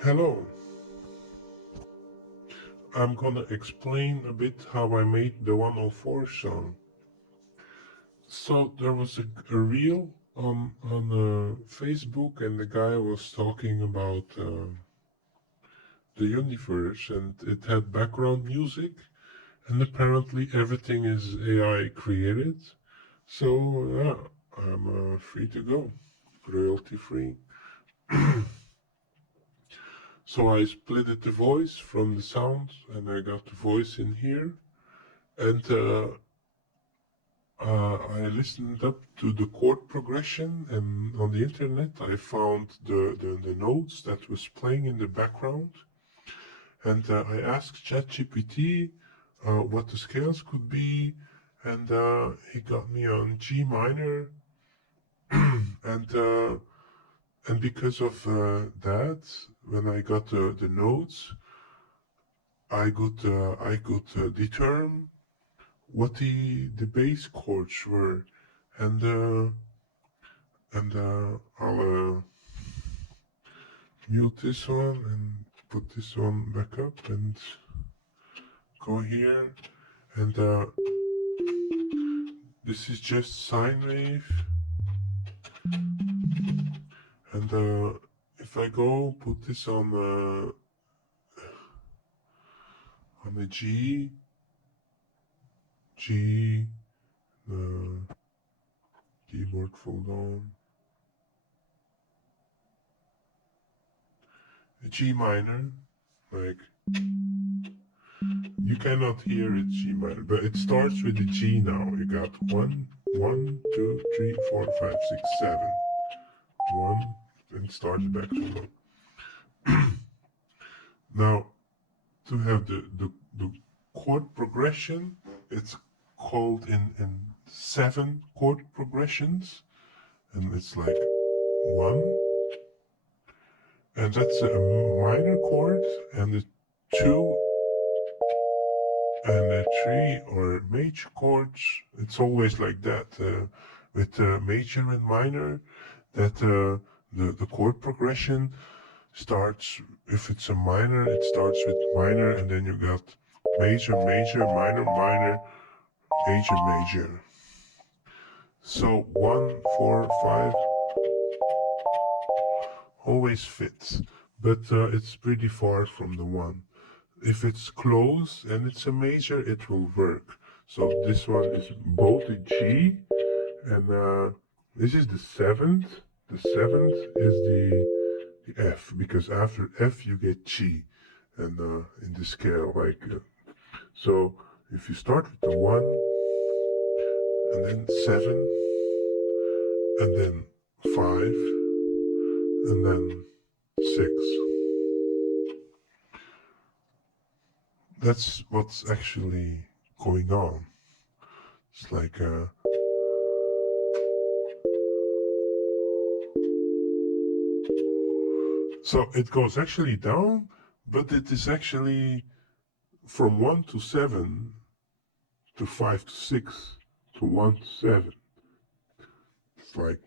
Hello, I'm gonna explain a bit how I made the 104 song. So there was a reel on Facebook, and the guy was talking about the universe, and it had background music, and apparently everything is AI created. So yeah, I'm free to go, royalty free. So I split the voice from the sound, and I got the voice in here, and I listened up to the chord progression, and on the internet I found the notes that was playing in the background, and I asked ChatGPT what the scales could be, and he got me on G minor, and because of that, when I got the notes, I could determine what the bass chords were, and I'll mute this one and put this one back up and go here, and this is just sine wave, and if I go put this on the G, the keyboard fall down, a G minor, like, you cannot hear it G minor, but it starts with the G now. You got 1, 1, 2, 3, 4, 5, 6, 7. 1, and starts back to low. Now, to have the chord progression, it's called in 7 chord progressions, and it's like 1, and that's a minor chord, and the 2 and a 3 or major chords. It's always like that with major and minor, that the chord progression starts, if it's a minor, it starts with minor, and then you got major, major, minor, minor, major, major. So 1, 4, 5 always fits, but it's pretty far from the 1. If it's close and it's a major, it will work. So this one is both a G, and this is the 7th. The 7th is the F, because after F you get G, and in the scale, like so. If you start with the 1, and then 7, and then 5, and then 6. That's what's actually going on. It's like so it goes actually down, but it is actually from 1 to 7 to 5 to 6 to 1 to 7. It's like,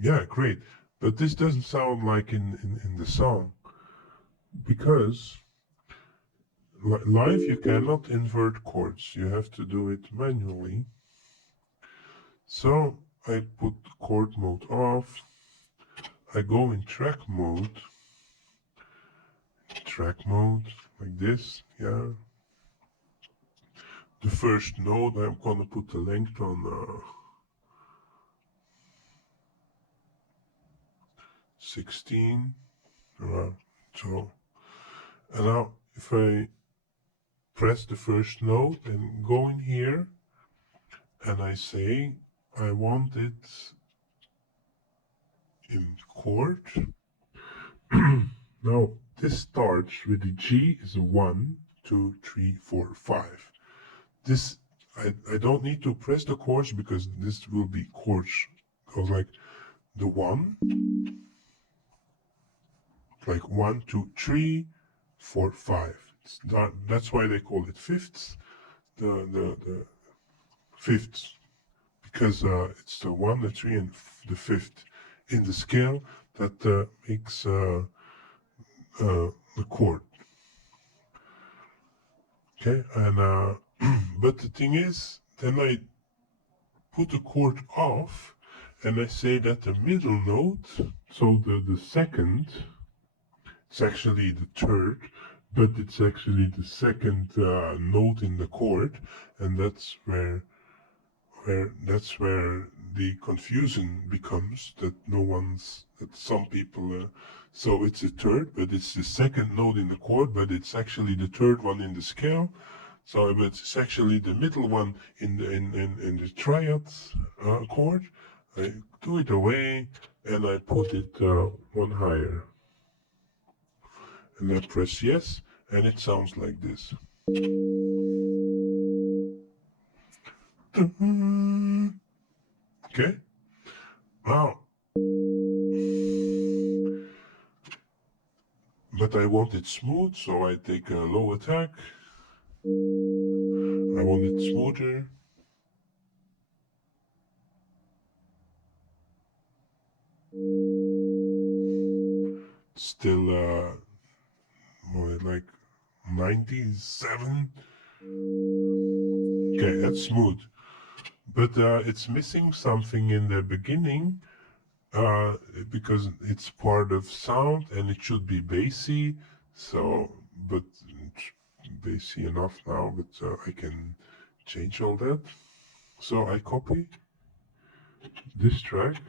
yeah, great. But this doesn't sound like in the song, because live you cannot invert chords. You have to do it manually. So I put chord mode off. I go in track mode, like this, yeah. The first note, I'm gonna put the length on 16. So, and now if I press the first note and go in here, and I say I want it in chord. Now this starts with the G is a 1, 2, 3, 4, 5. This I don't need to press the chords, because this will be chords. Goes like the 1, like 1, 2, 3, 4, 5. That's why they call it fifths. The fifths, because it's the 1, the 3, and the 5th. in the scale that makes the chord. Okay, and but the thing is, then I put the chord off, and I say that the middle note, so the second, it's actually the third, but it's actually the second note in the chord, and that's where the confusion becomes, that some people, so it's a third, but it's the second note in the chord, but it's actually the third one in the scale. So but it's actually the middle one in the triad chord. I do it away and I put it one higher, and I press yes, and it sounds like this. Okay, now, but I want it smooth, so I take a low attack. I want it smoother. Still more like 97. Okay, that's smooth. But it's missing something in the beginning because it's part of sound and it should be bassy. So, but it's bassy enough now, but I can change all that. So I copy this track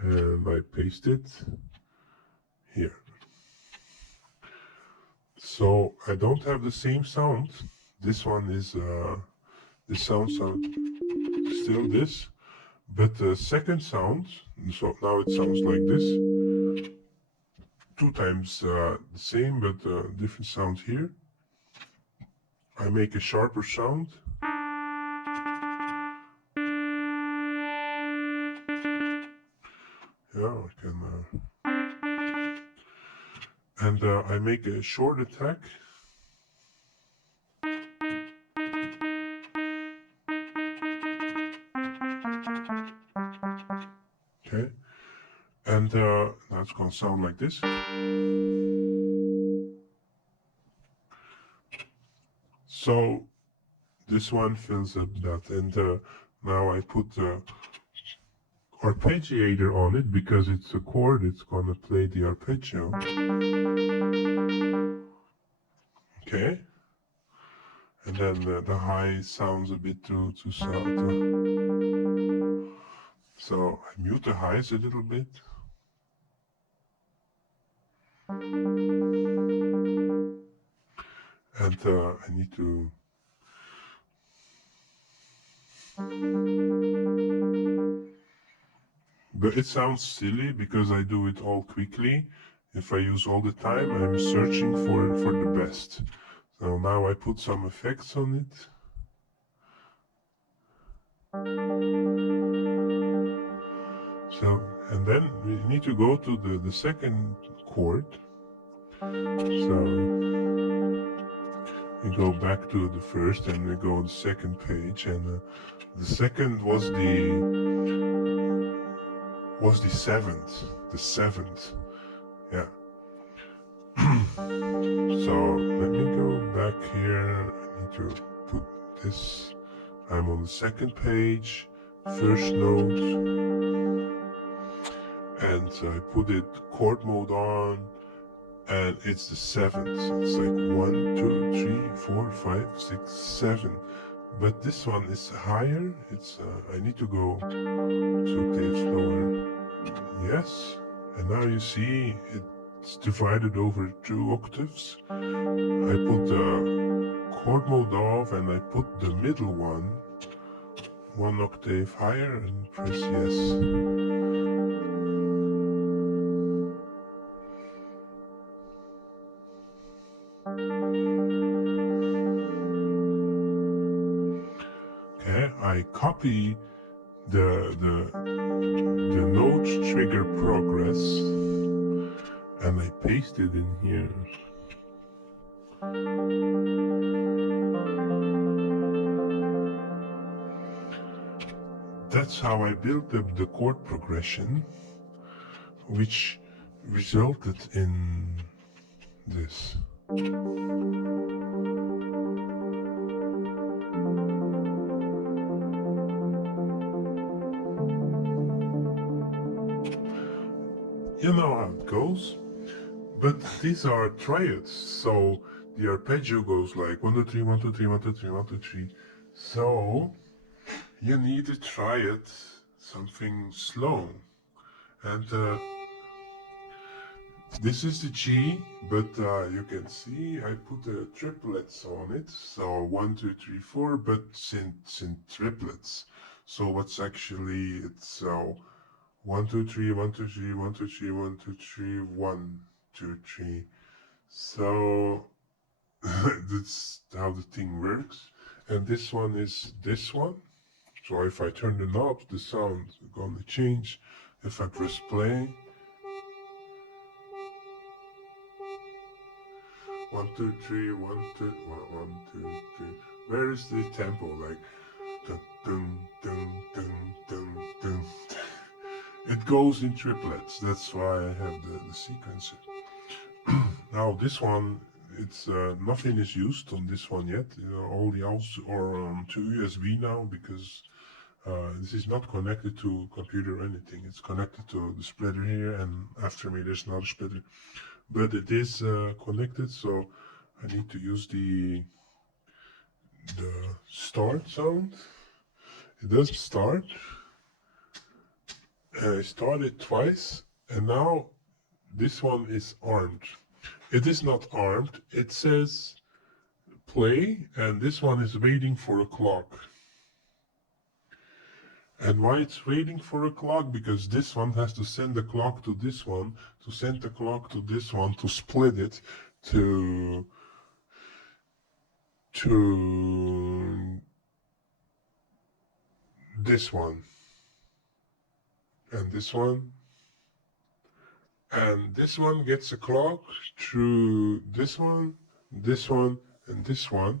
and I paste it here. So I don't have the same sound. This one is the sound still this, but the second sound, so now it sounds like this. Two times the same, but different sound here. I make a sharper sound. Yeah, I can. And I make a short attack. Okay. And now it's gonna sound like this. So this one fills up that, and now I put the arpeggiator on it because it's a chord. It's gonna play the arpeggio. Okay. And then the high sounds a bit too soft. So I mute the highs a little bit. And I need to but it sounds silly because I do it all quickly. If I use all the time, I'm searching for the best. So now I put some effects on it. So, and then we need to go to the second chord. So we go back to the first and we go to the second page, and the second was the seventh. The seventh. Yeah. So let me go back here. I need to put this. I'm on the second page, first note, and I put it chord mode on, and it's the seventh. It's like 1, 2, 3, 4, 5, 6, 7. But this one is higher. It's I need to go 2 octaves lower. Yes, and now you see it's divided over 2 octaves. I put the chord mode off and I put the middle one 1 octave higher and press yes. Okay, I copy the note trigger progress and I paste it in here. That's how I built up the chord progression. which resulted in this. You know how it goes. But these are triads, so the arpeggio goes like 1 2 3 1 2 3 1 2 3 1 2 3. So you need to try it something slow. And this is the G, but you can see I put the triplets on it. So 1 2 3 4, but in triplets. So what's actually it's 1 2 3 1 2 3 1 2 3 1 2 3 1 2 3. So that's how the thing works. And this one is this one. So if I turn the knob, the sound is gonna change. If I press play, 1 2 3 1 2 1 2 3. Where is the tempo? Like dun dun dun dun dun dun. It goes in triplets. That's why I have the sequencer. Now this one, it's nothing is used on this one yet. You know, all the outs are to USB now because this is not connected to computer or anything. It's connected to the splitter here, and after me there's another splitter. But it is connected, so I need to use the start sound. It does start. I started twice, and now this one is armed. It is not armed. It says play, and this one is waiting for a clock. And why it's waiting for a clock? Because this one has to send the clock to this one, to send the clock to this one, to split it to this one and this one. And this one gets a clock through this one, and this one.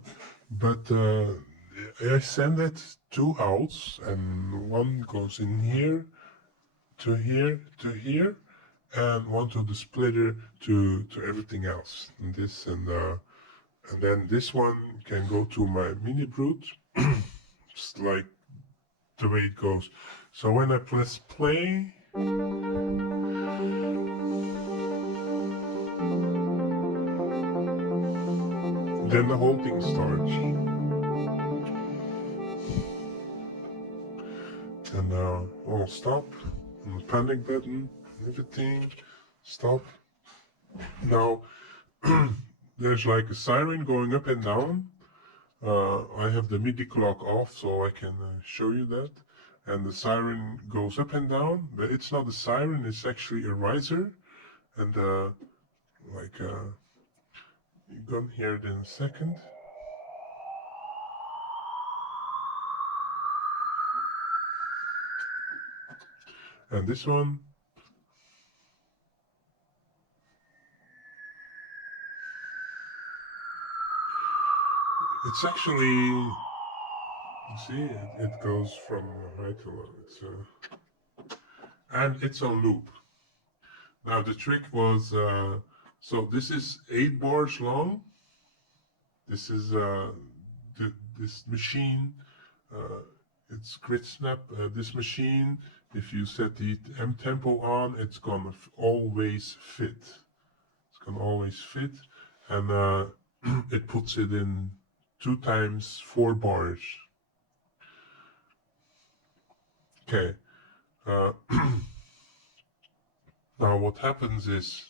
But I send it two outs, and one goes in here, to here, to here, and one to the splitter to everything else. And this and then this one can go to my mini brute. It's like the way it goes. So when I press play, then the whole thing starts. And I'll stop. And the panic button, everything, stop. Now there's like a siren going up and down. I have the MIDI clock off, so I can show you that. And the siren goes up and down, but it's not a siren, it's actually a riser. And you're gonna hear it in a second. And this one, it's actually, you see, it goes from high to low. And it's on loop. Now the trick was, so this is 8 bars long. This is this machine. It's grid snap. This machine, if you set the M tempo on, it's gonna always fit. It's gonna always fit, and it puts it in 2 times 4 bars. Okay. Now what happens is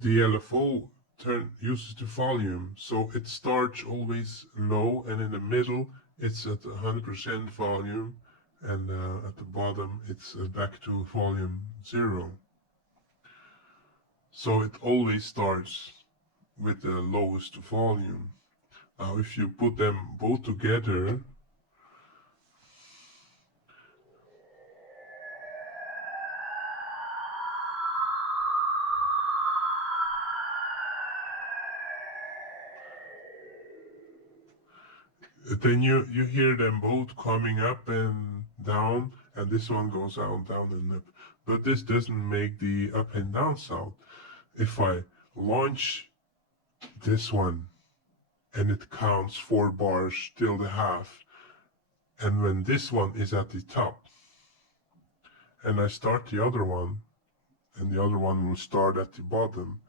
the LFO uses the volume, so it starts always low, and in the middle it's at 100% volume, and at the bottom it's back to volume 0. So it always starts with the lowest volume. Now if you put them both together, then you hear them both coming up and down, and this one goes out, down, and up. But this doesn't make the up and down sound. If I launch this one and it counts 4 bars till the half, and when this one is at the top, and I start the other one, and the other one will start at the bottom,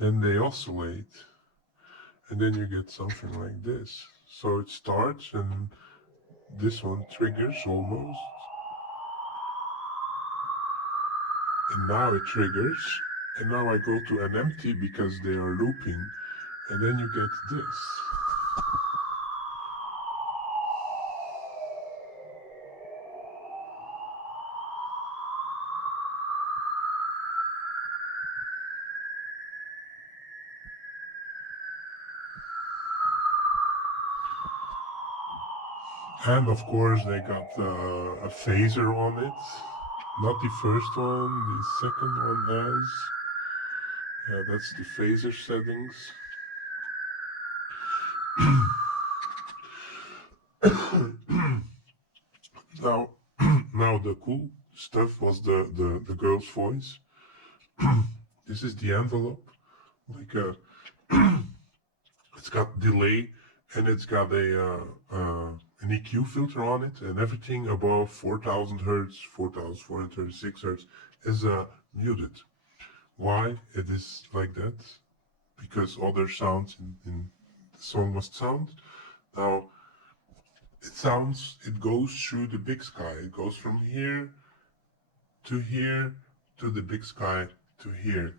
then they oscillate, and then you get something like this. So it starts, and this one triggers almost, and now it triggers, and now I go to an empty because they are looping, and then you get this. And of course they got a phaser on it. Not the first one, the second one has. Yeah, that's the phaser settings. Now, now the cool stuff was the girl's voice. This is the envelope. Like it's got delay, and it's got an EQ filter on it, and everything above 4000 hertz, 4436 hertz is muted. Why it is like that? Because other sounds in the song must sound. Now it goes through the big sky. It goes from here to the big sky to here,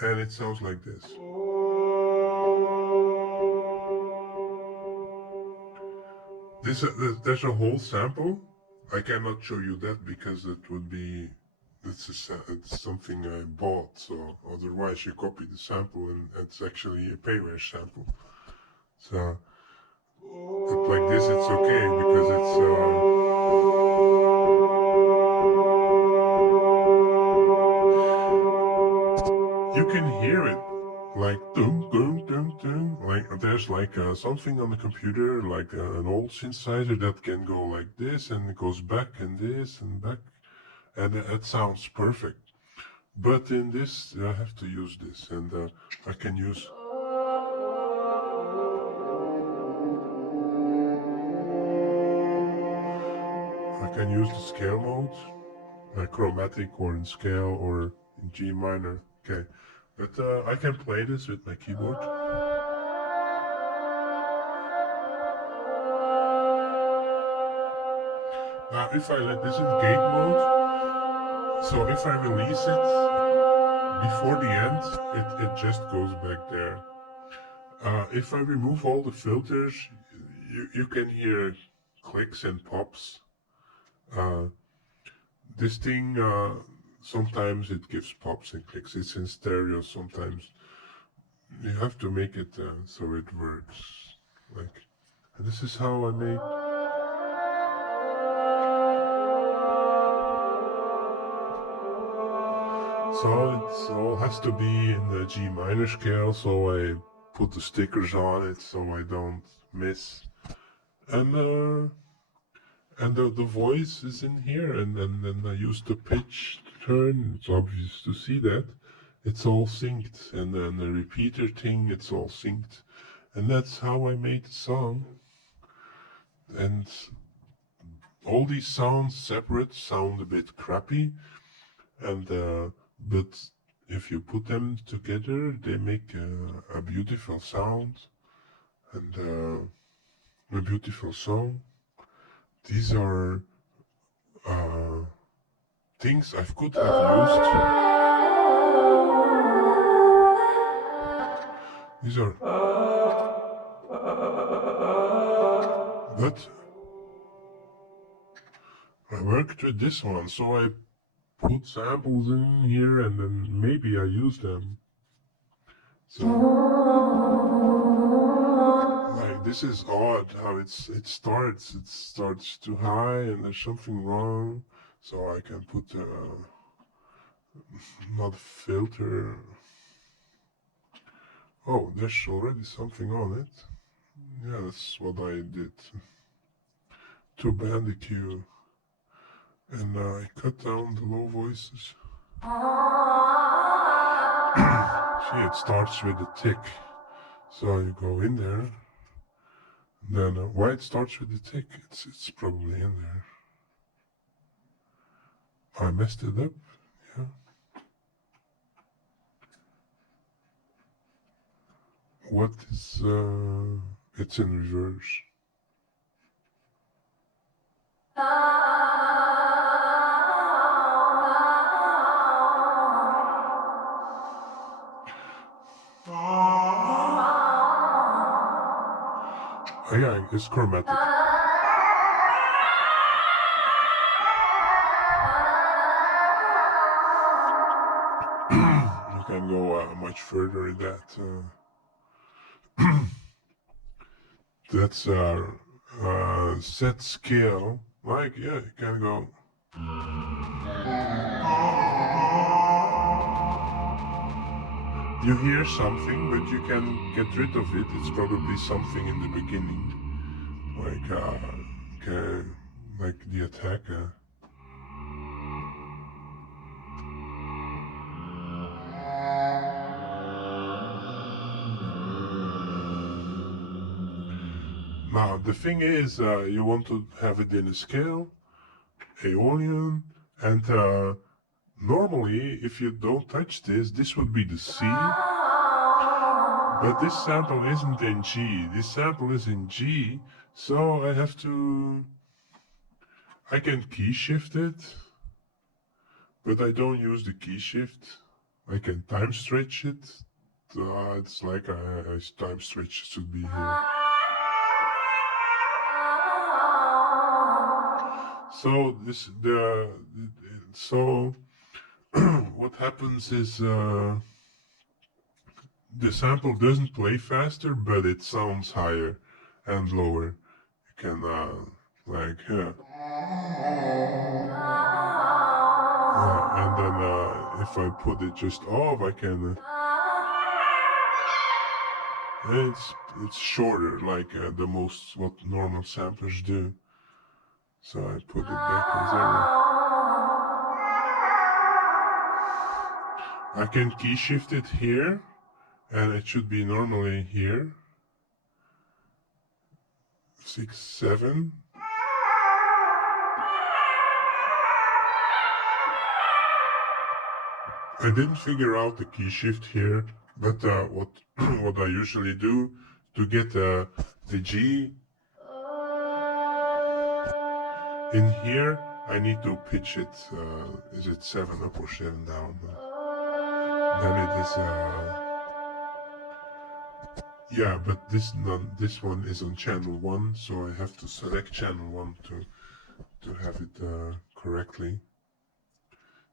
and it sounds like this. There's a whole sample. I cannot show you that because it would be it's something I bought. So otherwise you copy the sample and it's actually a payware sample. So but like this it's okay because you can hear it like dum dum dum dum. Like there's like something on the computer, like an old synthesizer that can go like this and it goes back and this and back, and it sounds perfect. But in this, I have to use this, and I can use. I can use the scale mode, chromatic or in scale or in G minor. Okay, but I can play this with my keyboard. Now, if I let this in gate mode, so if I release it before the end, it just goes back there. If I remove all the filters, you can hear clicks and pops. This thing, sometimes it gives pops and clicks. It's in stereo sometimes. You have to make it so it works. Like, and this is how I make. So it all has to be in the G minor scale, so I put the stickers on it so I don't miss. And the voice is in here, and then I use the pitch turn. It's obvious to see that. It's all synced, and then the repeater thing, it's all synced. And that's how I made the song. And all these sounds separate sound a bit crappy, and but if you put them together, they make a beautiful sound and a beautiful song. These are things I could have used. These are, but I worked with this one, so I put samples in here and then maybe I use them. So, like this is odd how it starts. It starts too high and there's something wrong. So I can put not filter. Oh, there's already something on it. Yeah, that's what I did. To band EQ. And I cut down the low voices. See, it starts with a tick. So you go in there. Then why it starts with a tick? It's probably in there. I messed it up. Yeah. What is it's in reverse. Oh yeah, it's chromatic. You can go much further in that. That's set scale. Like, yeah, you can go. You hear something, but you can get rid of it. It's probably something in the beginning. Like, okay, like the attacker. Now, the thing is, you want to have it in a scale, Aeolian, and normally, if you don't touch this, this would be the C, but this sample isn't in G. This sample is in G, so I can key shift it, but I don't use the key shift. I can time stretch it. It's like a time stretch should be here. So what happens is the sample doesn't play faster, but it sounds higher and lower. You can like yeah, and then if I put it just off, I can. It's shorter, like the most what normal samplers do. So I put it back on 0. I can key shift it here, and it should be normally here. 6, 7. I didn't figure out the key shift here, but what what I usually do to get the G in here, I need to pitch it. Is it 7 up or 7 down? Then it is. Yeah, but this one is on channel 1, so I have to select channel 1 to have it correctly.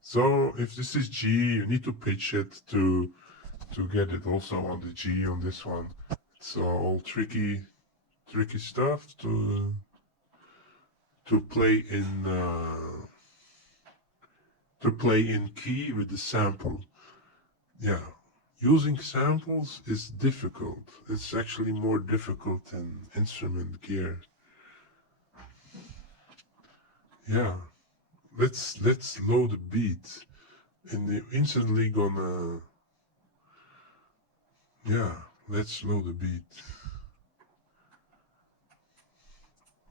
So if this is G, you need to pitch it to get it also on the G on this one. It's all tricky stuff to play in key with the sample. Yeah, using samples is difficult. It's actually more difficult than instrument gear. Yeah, let's load a beat, and they're instantly gonna. Yeah, let's load a beat.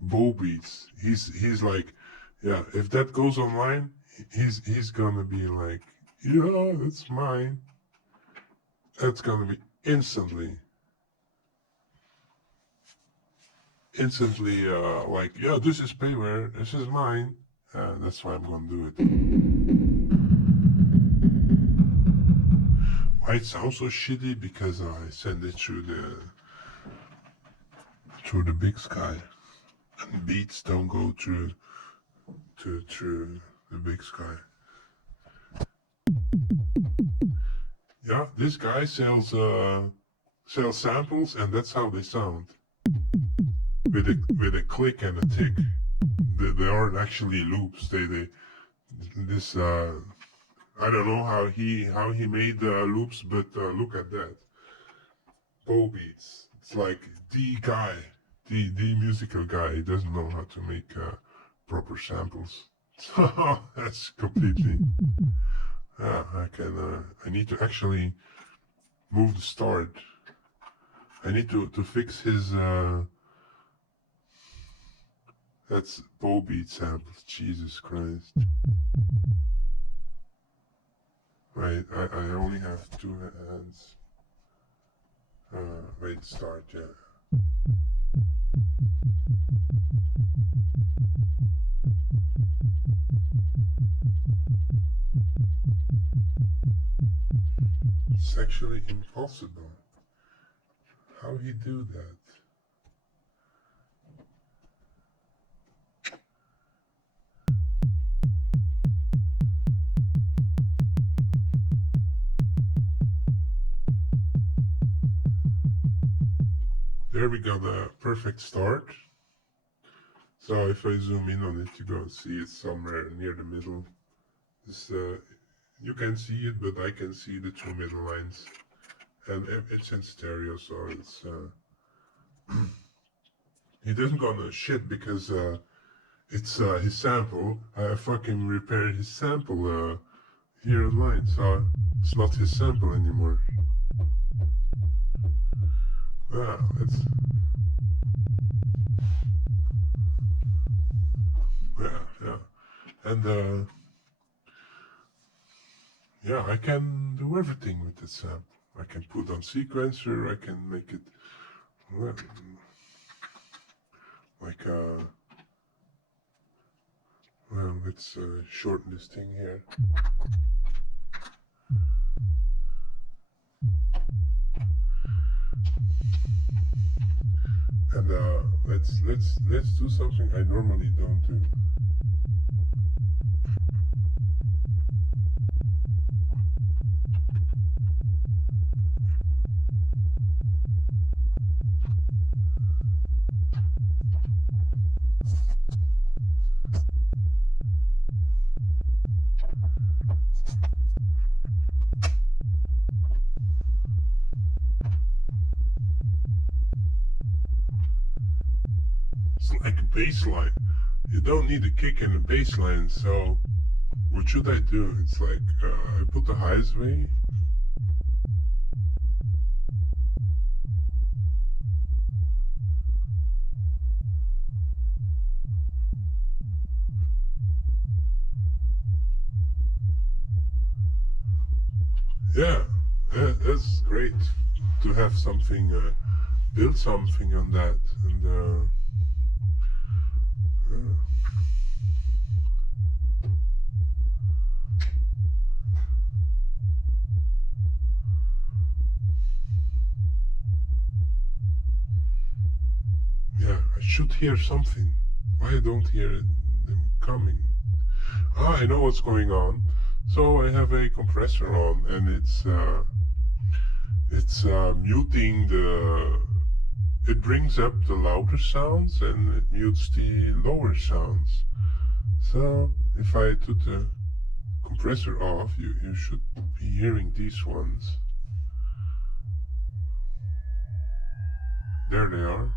Bow beats. He's like, yeah. If that goes online, he's gonna be like, yeah, that's mine. That's gonna be instantly like, yeah, this is payware, this is mine. That's why I'm gonna do it. Why it sounds so shitty? Because I send it through the big sky, and beats don't go through the big sky. Yeah, this guy sells samples, and that's how they sound. With a click and a tick. They aren't actually loops. This I don't know how he made loops, but look at that. Bow beats. It's like the guy, the musical guy. He doesn't know how to make proper samples. So that's completely. Yeah, I need to actually move the start. I need to fix his. That's bow beat samples. Jesus Christ. Wait, I only have 2 hands. Wait, start, yeah. It's actually impossible. How he do that? There we got a perfect start. So if I zoom in on it, you go see it somewhere near the middle. This, you can see it, but I can see the 2 middle lines. And it's in stereo, so it's... he doesn't gonna shit because it's his sample. I fucking repaired his sample here online, so it's not his sample anymore. Yeah, it's... Yeah. And yeah, I can do everything with the sample. I can put on sequencer, I can make it like well, let's shorten this thing here. And let's do something I normally don't do. It's like a bass line. You don't need a kick in a bass line, so what should I do? It's like I put the highs way. Yeah, that's great to have something, build something on that, and yeah, I should hear something. Why I don't hear them coming? Ah, I know what's going on. So I have a compressor on, and it's muting the. It brings up the louder sounds and it mutes the lower sounds. So if I took the compressor off, you should be hearing these ones. There they are.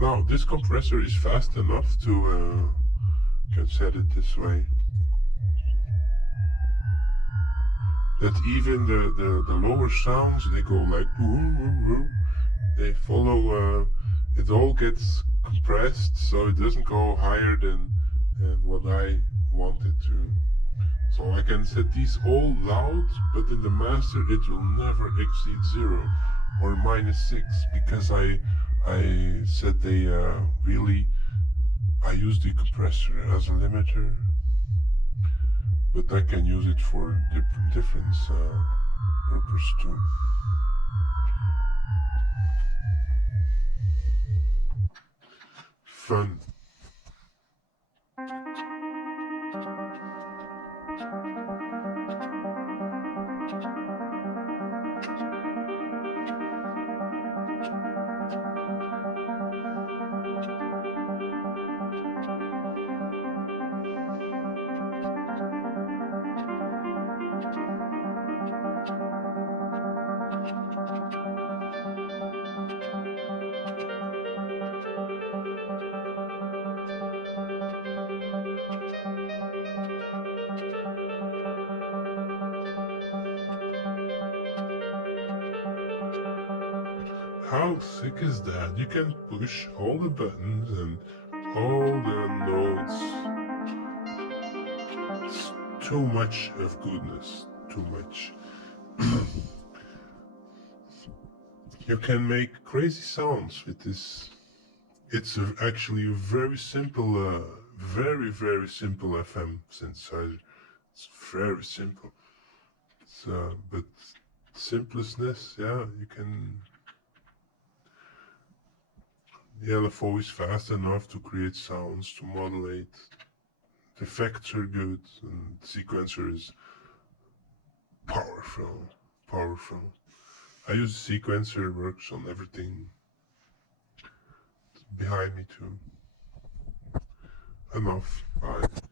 Now this compressor is fast enough to can set it this way. That even the lower sounds, they go like woo, woo, woo. They follow, it all gets compressed so it doesn't go higher than what I want it to. So I can set these all loud, but in the master it will never exceed 0 or -6 because I said they really, I use the compressor as a limiter, but I can use it for different purpose too. Fun. How sick is that? You can push all the buttons and all the notes. It's too much of goodness. Too much. You can make crazy sounds with this. It's actually a very simple, very simple FM synthesizer. It's very simple. But simplestness, yeah, you can. Yeah, the voice fast enough to create sounds, to modulate. The effects are good, and the sequencer is powerful, powerful. I use sequencer, works on everything behind me too. Enough. Bye.